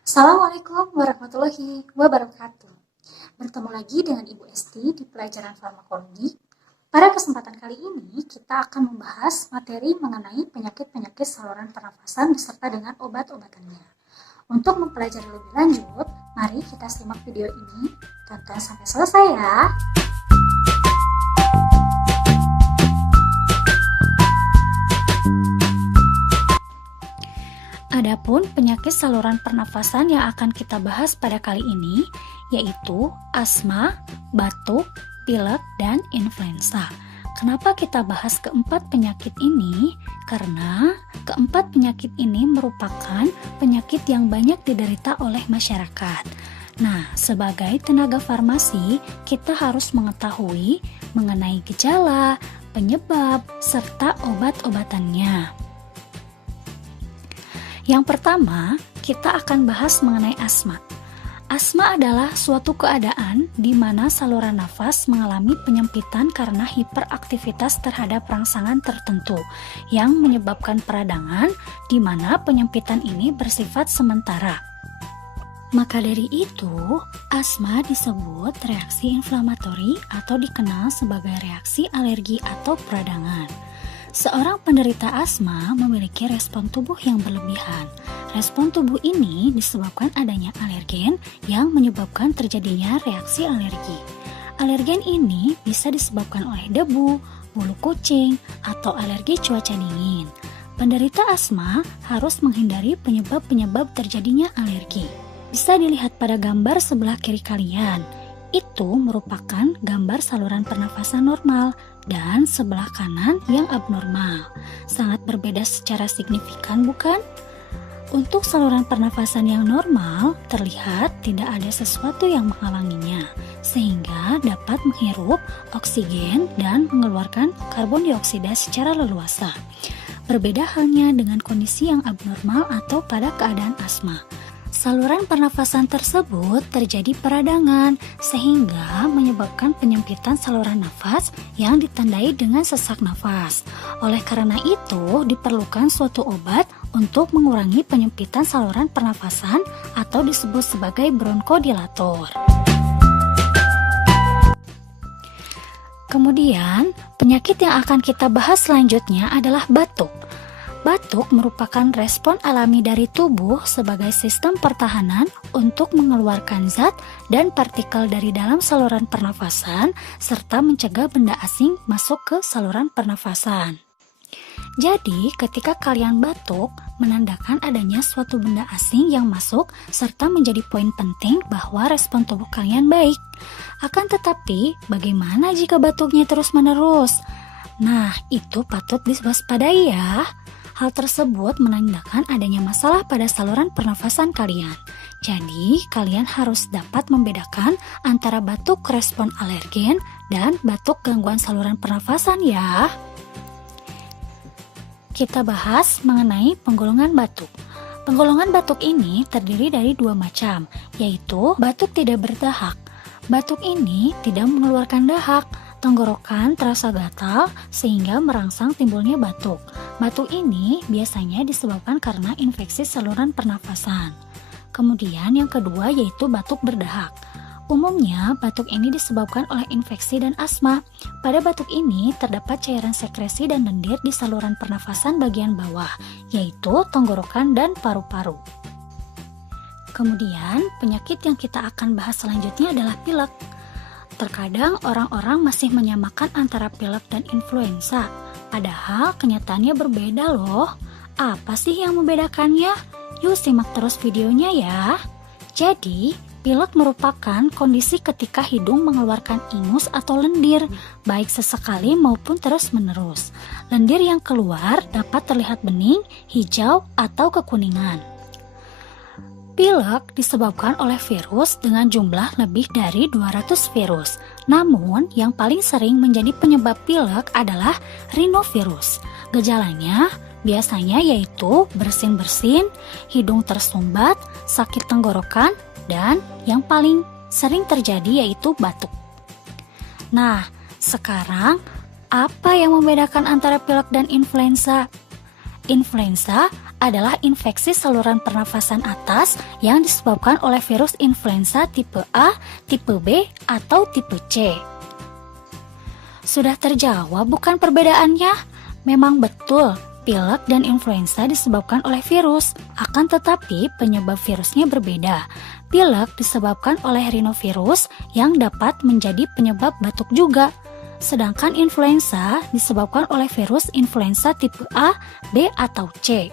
Assalamualaikum warahmatullahi wabarakatuh. Bertemu lagi dengan Ibu Esti di pelajaran farmakologi. Pada kesempatan kali ini, kita akan membahas materi mengenai penyakit-penyakit saluran pernafasan beserta dengan obat-obatannya. Untuk mempelajari lebih lanjut, mari kita simak video ini. Tonton sampai selesai ya. Adapun penyakit saluran pernafasan yang akan kita bahas pada kali ini yaitu asma, batuk, pilek, dan influenza. Kenapa kita bahas keempat penyakit ini? Karena keempat penyakit ini merupakan penyakit yang banyak diderita oleh masyarakat. Nah, sebagai tenaga farmasi, kita harus mengetahui mengenai gejala, penyebab, serta obat-obatannya. Yang pertama, kita akan bahas mengenai asma. Asma adalah suatu keadaan di mana saluran nafas mengalami penyempitan karena hiperaktivitas terhadap rangsangan tertentu yang menyebabkan peradangan, di mana penyempitan ini bersifat sementara. Maka dari itu, asma disebut reaksi inflamatori atau dikenal sebagai reaksi alergi atau peradangan. Seorang penderita asma memiliki respon tubuh yang berlebihan. Respon tubuh ini disebabkan adanya alergen yang menyebabkan terjadinya reaksi alergi. Alergen ini bisa disebabkan oleh debu, bulu kucing, atau alergi cuaca dingin. Penderita asma harus menghindari penyebab-penyebab terjadinya alergi. Bisa dilihat pada gambar sebelah kiri kalian. Itu merupakan gambar saluran pernafasan normal dan sebelah kanan yang abnormal. Sangat berbeda secara signifikan, bukan? Untuk saluran pernafasan yang normal, terlihat tidak ada sesuatu yang menghalanginya, sehingga dapat menghirup oksigen dan mengeluarkan karbon dioksida secara leluasa. Berbeda halnya dengan kondisi yang abnormal atau pada keadaan asma. Saluran pernafasan tersebut terjadi peradangan sehingga menyebabkan penyempitan saluran nafas yang ditandai dengan sesak nafas. Oleh karena itu, diperlukan suatu obat untuk mengurangi penyempitan saluran pernafasan atau disebut sebagai bronkodilator. Kemudian, penyakit yang akan kita bahas selanjutnya adalah batuk. Batuk merupakan respon alami dari tubuh sebagai sistem pertahanan untuk mengeluarkan zat dan partikel dari dalam saluran pernafasan serta mencegah benda asing masuk ke saluran pernafasan. Jadi, ketika kalian batuk, menandakan adanya suatu benda asing yang masuk serta menjadi poin penting bahwa respon tubuh kalian baik. Akan tetapi, bagaimana jika batuknya terus-menerus? Nah, itu patut diwaspadai ya. Hal tersebut menandakan adanya masalah pada saluran pernafasan kalian. Jadi, kalian harus dapat membedakan antara batuk respon alergen dan batuk gangguan saluran pernafasan ya. Kita bahas mengenai penggolongan batuk. Penggolongan batuk ini terdiri dari dua macam, yaitu batuk tidak berdahak. Batuk ini tidak mengeluarkan dahak. Tenggorokan terasa gatal sehingga merangsang timbulnya batuk. Batuk ini biasanya disebabkan karena infeksi saluran pernafasan. Kemudian yang kedua yaitu batuk berdahak. Umumnya batuk ini disebabkan oleh infeksi dan asma. Pada batuk ini terdapat cairan sekresi dan lendir di saluran pernafasan bagian bawah, yaitu tenggorokan dan paru-paru. Kemudian penyakit yang kita akan bahas selanjutnya adalah pilek. Terkadang orang-orang masih menyamakan antara pilek dan influenza, padahal kenyataannya berbeda loh. Apa sih yang membedakannya? Yuk simak terus videonya ya. Jadi, pilek merupakan kondisi ketika hidung mengeluarkan ingus atau lendir, baik sesekali maupun terus-menerus. Lendir yang keluar dapat terlihat bening, hijau, atau kekuningan. Pilek disebabkan oleh virus dengan jumlah lebih dari 200 virus. Namun, yang paling sering menjadi penyebab pilek adalah rhinovirus. Gejalanya biasanya yaitu bersin-bersin, hidung tersumbat, sakit tenggorokan, dan yang paling sering terjadi yaitu batuk. Nah, sekarang apa yang membedakan antara pilek dan influenza? Influenza adalah infeksi saluran pernafasan atas yang disebabkan oleh virus influenza tipe A, tipe B, atau tipe C. Sudah terjawab bukan perbedaannya? Memang betul, pilek dan influenza disebabkan oleh virus, akan tetapi penyebab virusnya berbeda. Pilek disebabkan oleh rhinovirus yang dapat menjadi penyebab batuk juga. Sedangkan influenza disebabkan oleh virus influenza tipe A, B, atau C.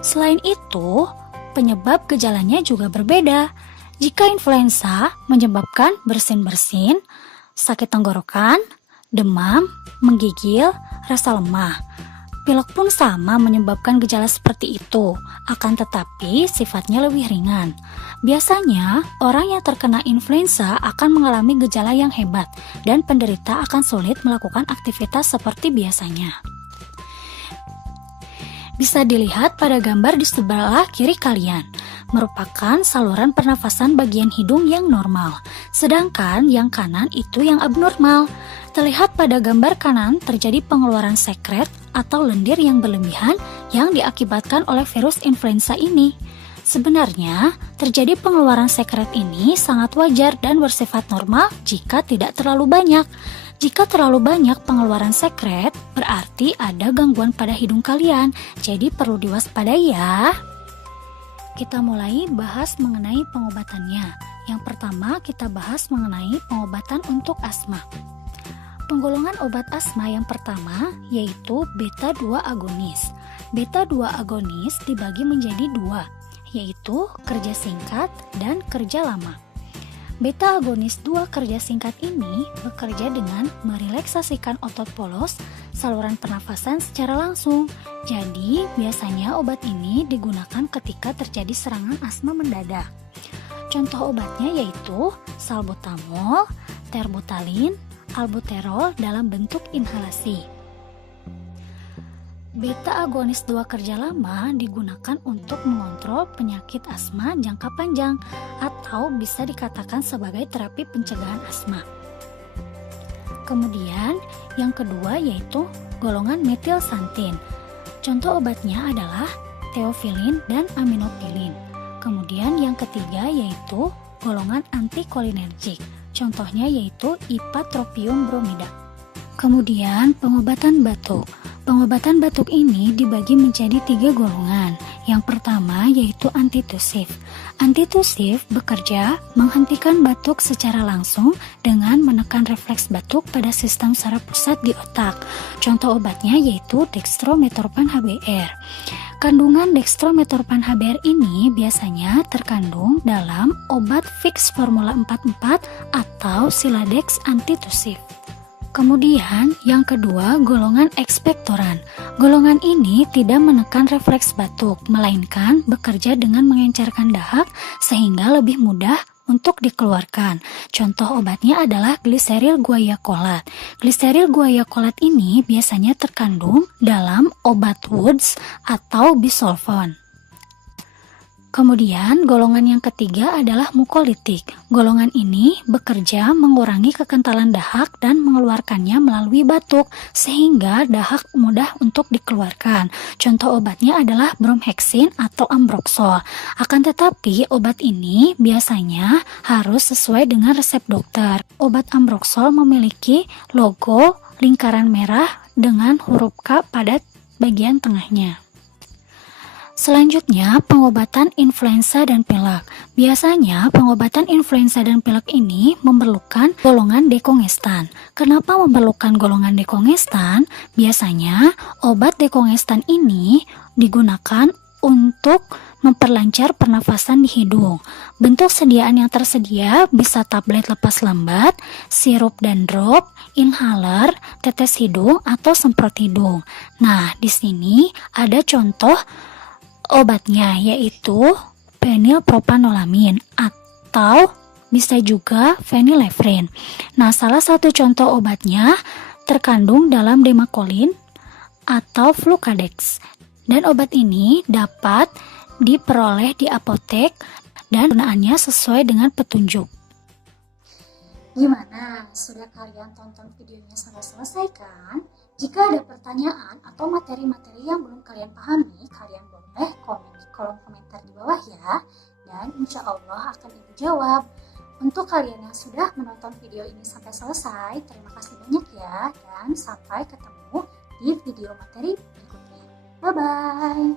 Selain itu, penyebab gejalanya juga berbeda. Jika influenza menyebabkan bersin-bersin, sakit tenggorokan, demam, menggigil, rasa lemah. Pilek pun sama menyebabkan gejala seperti itu, akan tetapi sifatnya lebih ringan. Biasanya, orang yang terkena influenza akan mengalami gejala yang hebat dan penderita akan sulit melakukan aktivitas seperti biasanya. Bisa dilihat pada gambar di sebelah kiri kalian, merupakan saluran pernafasan bagian hidung yang normal, sedangkan yang kanan itu yang abnormal. Terlihat pada gambar kanan terjadi pengeluaran sekret atau lendir yang berlebihan yang diakibatkan oleh virus influenza ini. Sebenarnya, terjadi pengeluaran sekret ini sangat wajar dan bersifat normal jika tidak terlalu banyak. Jika terlalu banyak pengeluaran sekret, berarti ada gangguan pada hidung kalian, jadi perlu diwaspadai ya. Kita mulai bahas mengenai pengobatannya. Yang pertama, kita bahas mengenai pengobatan untuk asma. Penggolongan obat asma yang pertama yaitu beta-2 agonis. Beta-2 agonis dibagi menjadi dua, yaitu kerja singkat dan kerja lama. Beta agonis 2 kerja singkat ini bekerja dengan merelaksasikan otot polos saluran pernafasan secara langsung. Jadi, biasanya obat ini digunakan ketika terjadi serangan asma mendadak. Contoh obatnya yaitu salbutamol, terbutalin, albuterol dalam bentuk inhalasi. Beta agonis 2 kerja lama digunakan untuk mengontrol penyakit asma jangka panjang atau bisa dikatakan sebagai terapi pencegahan asma. Kemudian yang kedua yaitu golongan metilsantin. Contoh obatnya adalah teofilin dan aminopilin. Kemudian yang ketiga yaitu golongan antikolinergik. Contohnya yaitu ipatropium bromida. Kemudian pengobatan batuk. Pengobatan batuk ini dibagi menjadi 3 golongan. Yang pertama yaitu antitusif. Antitusif bekerja menghentikan batuk secara langsung dengan menekan refleks batuk pada sistem saraf pusat di otak. Contoh obatnya yaitu dextrometorphan HBr. Kandungan dextrometorphan HBr ini biasanya terkandung dalam obat fix formula 44 atau Siladex antitusif. Kemudian yang kedua golongan ekspektoran. Golongan ini tidak menekan refleks batuk, melainkan bekerja dengan mengencerkan dahak sehingga lebih mudah untuk dikeluarkan. Contoh obatnya adalah gliseril guaiacolat. Gliseril guaiacolat ini biasanya terkandung dalam obat Woods atau bisolvon. Kemudian golongan yang ketiga adalah mukolitik. Golongan ini bekerja mengurangi kekentalan dahak dan mengeluarkannya melalui batuk sehingga dahak mudah untuk dikeluarkan. Contoh obatnya adalah bromhexin atau ambroxol. Akan tetapi obat ini biasanya harus sesuai dengan resep dokter. Obat ambroxol memiliki logo lingkaran merah dengan huruf K pada bagian tengahnya. Selanjutnya, pengobatan influenza dan pilek. Biasanya, pengobatan influenza dan pilek ini memerlukan golongan dekongestan. Kenapa memerlukan golongan dekongestan? Biasanya, obat dekongestan ini digunakan untuk memperlancar pernafasan di hidung. Bentuk sediaan yang tersedia bisa tablet lepas lambat, sirup dan drop, inhaler, tetes hidung, atau semprot hidung. Nah, di sini ada contoh obatnya yaitu fenilpropanolamin atau bisa juga phenylephrine. Nah, salah satu contoh obatnya terkandung dalam demakolin atau flucadex. Dan obat ini dapat diperoleh di apotek dan gunaannya sesuai dengan petunjuk. Gimana? Sudah kalian tonton videonya sampai selesai kan? Jika ada pertanyaan atau materi-materi yang belum kalian pahami, kalian boleh komen di kolom komentar di bawah ya. Dan insya Allah akan Ibu jawab. Untuk kalian yang sudah menonton video ini sampai selesai, terima kasih banyak ya. Dan sampai ketemu di video materi berikutnya. Bye-bye.